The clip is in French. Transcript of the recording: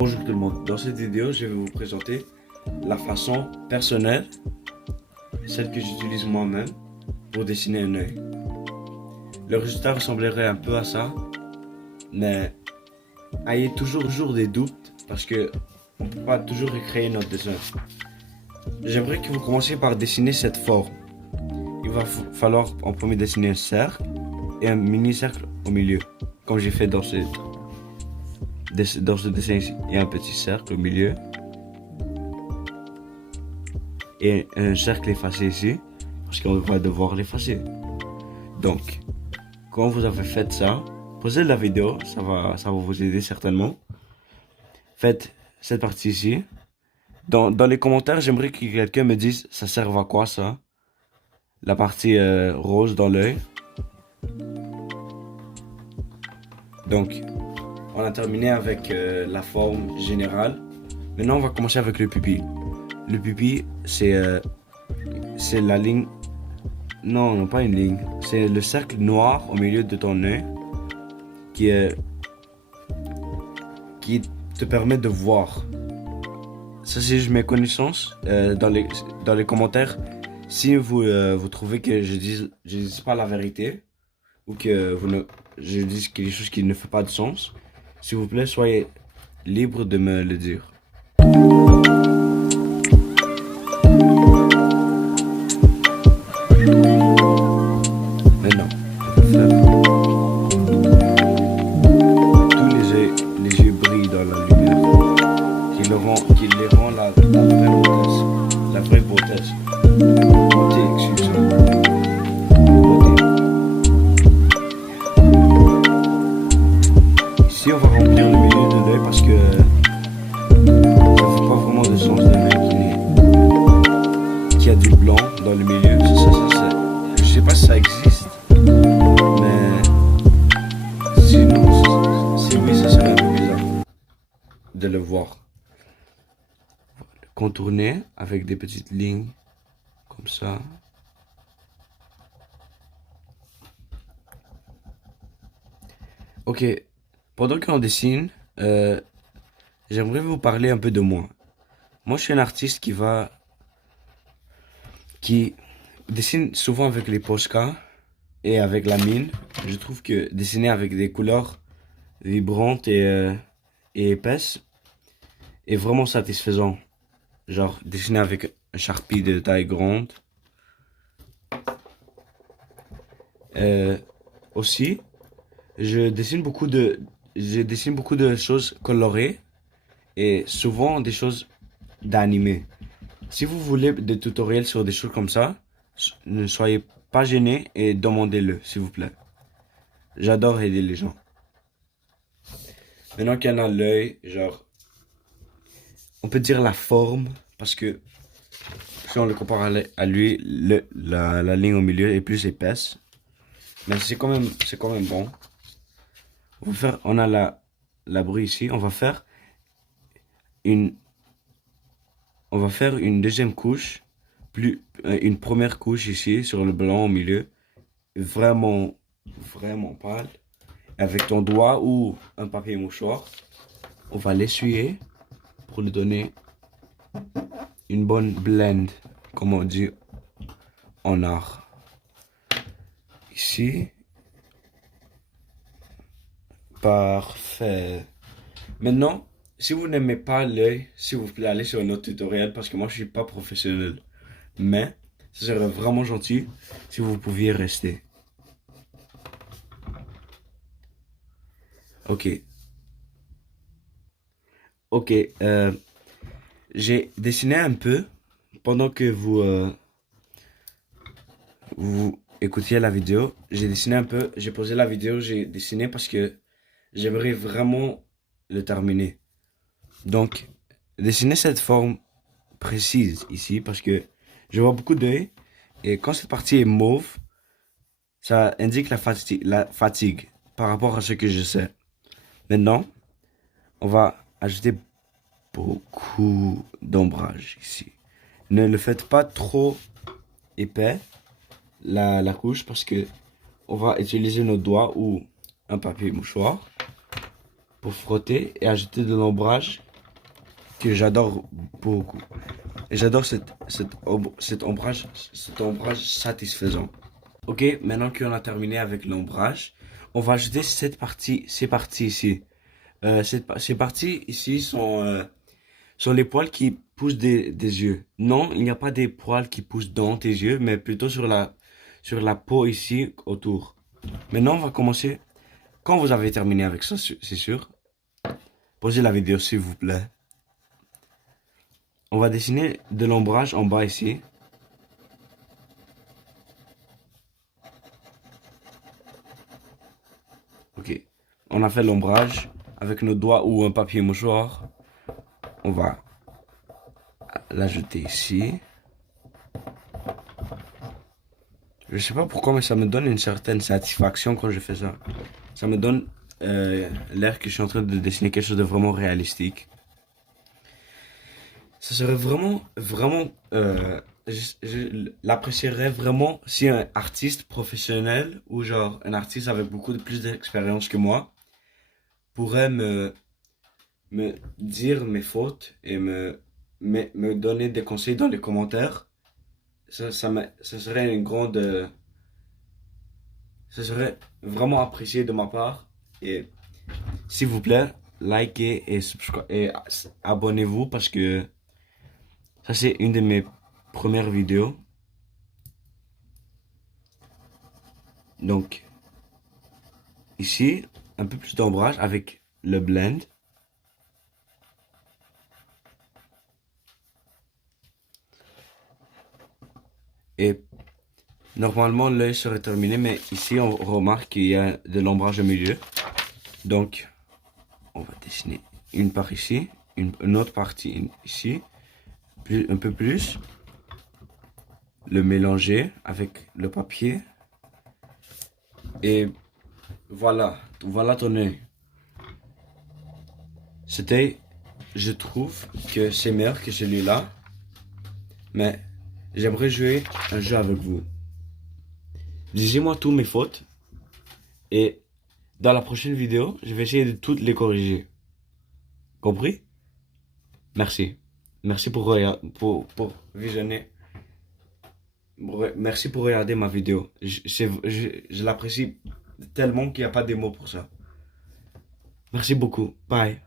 Bonjour tout le monde, dans cette vidéo je vais vous présenter la façon personnelle, celle que j'utilise moi-même pour dessiner un œil. Le résultat ressemblerait un peu à ça, mais ayez toujours des doutes parce que on ne peut pas toujours recréer notre dessin. J'aimerais que vous commenciez par dessiner cette forme. Il va falloir en premier dessiner un cercle et un mini-cercle au milieu, comme j'ai fait dans ce dessin ici. Il y a un petit cercle au milieu et un cercle effacé ici, parce qu'on va devoir l'effacer. Donc, quand vous avez fait ça, posez la vidéo, ça va vous aider certainement. Faites cette partie ici. Dans les commentaires, j'aimerais que quelqu'un me dise ça sert à quoi ça, la partie rose dans l'œil. Donc, on a terminé avec la forme générale. Maintenant, on va commencer avec le pupille. Le pupille, c'est la ligne. Non, pas une ligne. C'est le cercle noir au milieu de ton œil qui te permet de voir. Ça, c'est juste mes connaissances. Dans les commentaires, si vous trouvez que je dis pas la vérité ou que je dis quelque chose qui ne fait pas de sens, s'il vous plaît, soyez libre de me le dire. Maintenant, on va faire tous les yeux brillent dans la lumière, qui les rend la vraie beauté. Beauté, excusez-moi. Beauté. Ici, on va remplir le milieu de l'œil parce que ça fait pas vraiment de sens d'un œil qui a du blanc dans le milieu. Je sais pas si ça existe, mais sinon, si oui, ça serait un peu bizarre de le voir. Contourner avec des petites lignes comme ça. Ok, pendant qu'on dessine, j'aimerais vous parler un peu de moi. Moi, je suis un artiste qui dessine souvent avec les Posca et avec la mine. Je trouve que dessiner avec des couleurs vibrantes et épaisses est vraiment satisfaisant. Genre, dessiner avec un Sharpie de taille grande. Aussi, je dessine beaucoup de choses colorées et souvent des choses d'animé. Si vous voulez des tutoriels sur des choses comme ça, ne soyez pas gênés et demandez-le, s'il vous plaît. J'adore aider les gens. Maintenant qu'il y en a l'œil, genre, on peut dire la forme, parce que si on le compare à lui, la ligne au milieu est plus épaisse. Mais c'est quand même bon. On a la bruit ici. On va faire une deuxième couche, une première couche ici sur le blanc au milieu, vraiment pâle. Avec ton doigt ou un papier mouchoir, on va l'essuyer pour lui donner une bonne blend, comme on dit en art. Ici. Parfait. Maintenant, si vous n'aimez pas l'œil, s'il vous plaît, allez sur un autre tutoriel parce que moi je suis pas professionnel. Mais ce serait vraiment gentil si vous pouviez rester. Ok. Ok. J'ai dessiné un peu pendant que vous écoutiez la vidéo. J'ai dessiné un peu. J'ai posé la vidéo. J'ai dessiné parce que j'aimerais vraiment le terminer. Donc, dessiner cette forme précise ici parce que je vois beaucoup d'œil et quand cette partie est mauve, ça indique la fatigue par rapport à ce que je sais. Maintenant, on va ajouter beaucoup d'ombrage ici. Ne le faites pas trop épais, la couche, parce que on va utiliser nos doigts ou un papier mouchoir pour frotter et ajouter de l'ombrage que j'adore beaucoup. Et j'adore cet ombrage satisfaisant. Ok, maintenant qu'on a terminé avec l'ombrage, on va ajouter ces parties ici. Ces parties ici sont les poils qui poussent des yeux. Non, il n'y a pas des poils qui poussent dans tes yeux, mais plutôt sur la peau ici autour. Maintenant, on va commencer. Quand vous avez terminé avec ça, c'est sûr, posez la vidéo s'il vous plaît. On va dessiner de l'ombrage en bas ici. Ok. On a fait l'ombrage avec nos doigts ou un papier mouchoir. On va l'ajouter ici. Je sais pas pourquoi, mais ça me donne une certaine satisfaction quand je fais ça. Ça me donne l'air que je suis en train de dessiner quelque chose de vraiment réalistique. Ça serait vraiment, je l'apprécierais vraiment si un artiste professionnel ou genre un artiste avec beaucoup de plus d'expérience que moi pourrait me dire mes fautes et me donner des conseils dans les commentaires. Ça serait une grande, ça serait vraiment apprécié de ma part. Et s'il vous plaît, likez et abonnez-vous parce que ça c'est une de mes premières vidéos. Donc, ici, un peu plus d'ombrage avec le blend. Et normalement, l'œil serait terminé, mais ici, on remarque qu'il y a de l'ombrage au milieu. Donc, on va dessiner une part ici, une autre partie ici, un peu plus. Le mélanger avec le papier. Et voilà ton œil. Je trouve que c'est meilleur que celui-là, mais j'aimerais jouer un jeu avec vous. Disez-moi toutes mes fautes et dans la prochaine vidéo, je vais essayer de toutes les corriger. Compris? Merci. Merci pour visionner. Merci pour regarder ma vidéo. Je l'apprécie tellement qu'il n'y a pas de mots pour ça. Merci beaucoup. Bye.